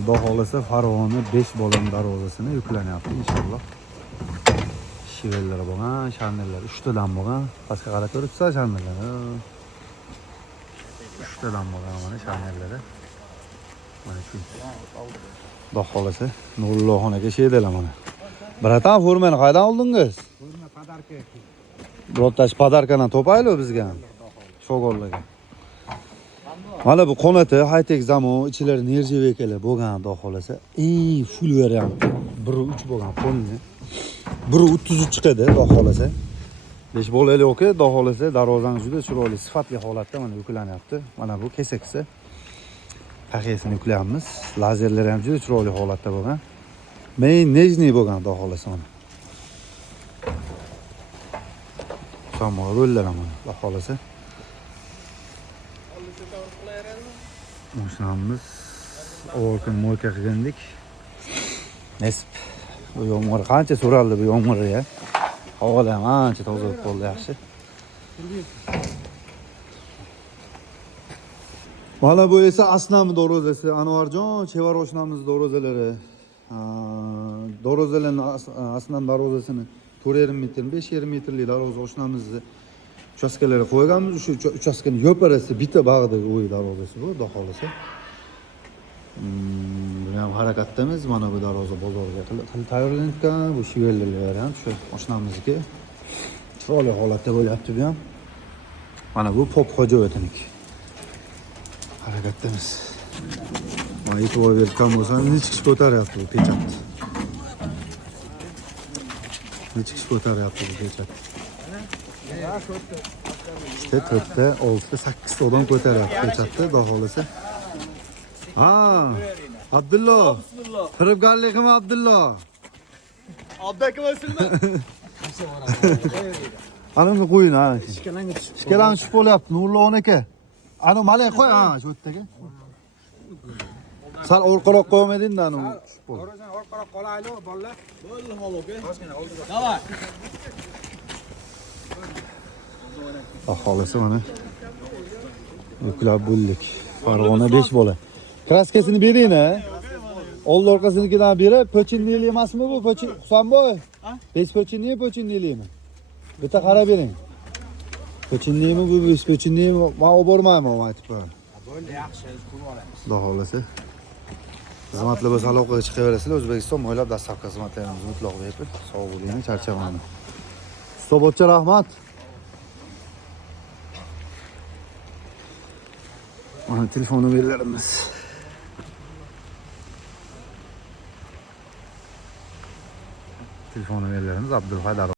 Xudo xolasa Farg'ona 5 bolam darvozasini yuklanyapti inshaalloh. Shivellar bo'lgan, shandellar 3 tadan bo'lgan. Pastga qarab turibsa shandellar. 3 tadan bo'lgan mana shandellar. Mana shu. Xudo xolasa Nurulloxonaga sheydilar mana. Bratan, formani qaydan oldingiz? Forma padarka. Birortash padarkadan topayli bizga. Shog'ollarga. Mana bu qonati high-tech zamon, ichilari nerjevekalar bo'lgan, xudo xolasa. Full variant. 1.3 bo'lgan qonni. 1.33 chiqadi, xudo xolasa. 5 bolali yo'q, xudo xolasa, darvozangiz juda chiroyli, sifatli holatda mana yuklanyapti. Mana bu kesakisi. Taqiyasini yuklayapmiz. Lazerlar ham juda chiroyli holatda bo'lgan. Men nejniy bo'lgan, xudo xolasa mana. Samo rollar ham mana, xudo xolasa. Mashinamiz orqan mo'ka qilgandik. Nasib. Bu yomg'ir qancha so'raldi bu yomg'ir ya. Havo ham ancha toza bo'ldi, yaxshi. Mana bu esa Asnam darvozasi, Anvarjon, Chevaroshnamiz darvozalari. Darvozalarning Asnam darvozasini 4,5 metr, 5,5 metrlik darvoza oshnamizni uchastkalari qo'yganmiz. Shu uchastkani yo'parasi bitta bag'dagi o'y darvozasi bu, xudo xolasa. Buni ham harakatdamiz. Mana bu darvoza bozorga tayyorlangan. Bu shivellar ham shu oshnamizniki. Chiroyli holatda bo'lyapti bu ham. Mana bu Pop Xo'jayeviniki. Harakatdamiz. Mana e'tibor bergan bo'lsangiz, necha kishi ko'taryapti bu pechatni. Necha kishi ko'taryapti bu pechatni. İşte 4'te, 6'da, 8'de odam ko'taryapti pechatni, xudo xolasa. Abdullo. Firibgarligimi Abdullo? Abdaka bo'lsinmi? Ana uni qo'ying, ha. Ishkalanib tushib bo'lyapti, Nurulloxon aka. Ana malay qo'y, ha, shu yerdaga. Sal orqaroq qo'ymading-da, uni tushib bo'ldi. Orqaroq qolaylik, bolalar. Bo'ldi, hol aka. Toshkent oldiga. Davay. Xolasa mana yuklab bo'ldik. Farg'ona 5 bola. Kraskasini bering, ha. Old orqasinikidan berib, pochinli emasmi bu? Husanboy. 5 pochinlimi? Bitta qarab bering. Pochinlimi bu? 5 pochinlimi? Men olib bormayman, aytib qo'yaman. Bo'ldi, yaxshi, qilib olamiz. Xudo xolasa. Xizmatlar bo'lsa aloqaga chiqaverasizlar. O'zbekiston mo'ylab dastlabki xizmatlarimiz mutlaq bepul. Sog' bo'ling, charchamang. Ustobocha rahmat. Mana telefon nomerlarimiz. Telefon nomerlarimiz Abdulhaydar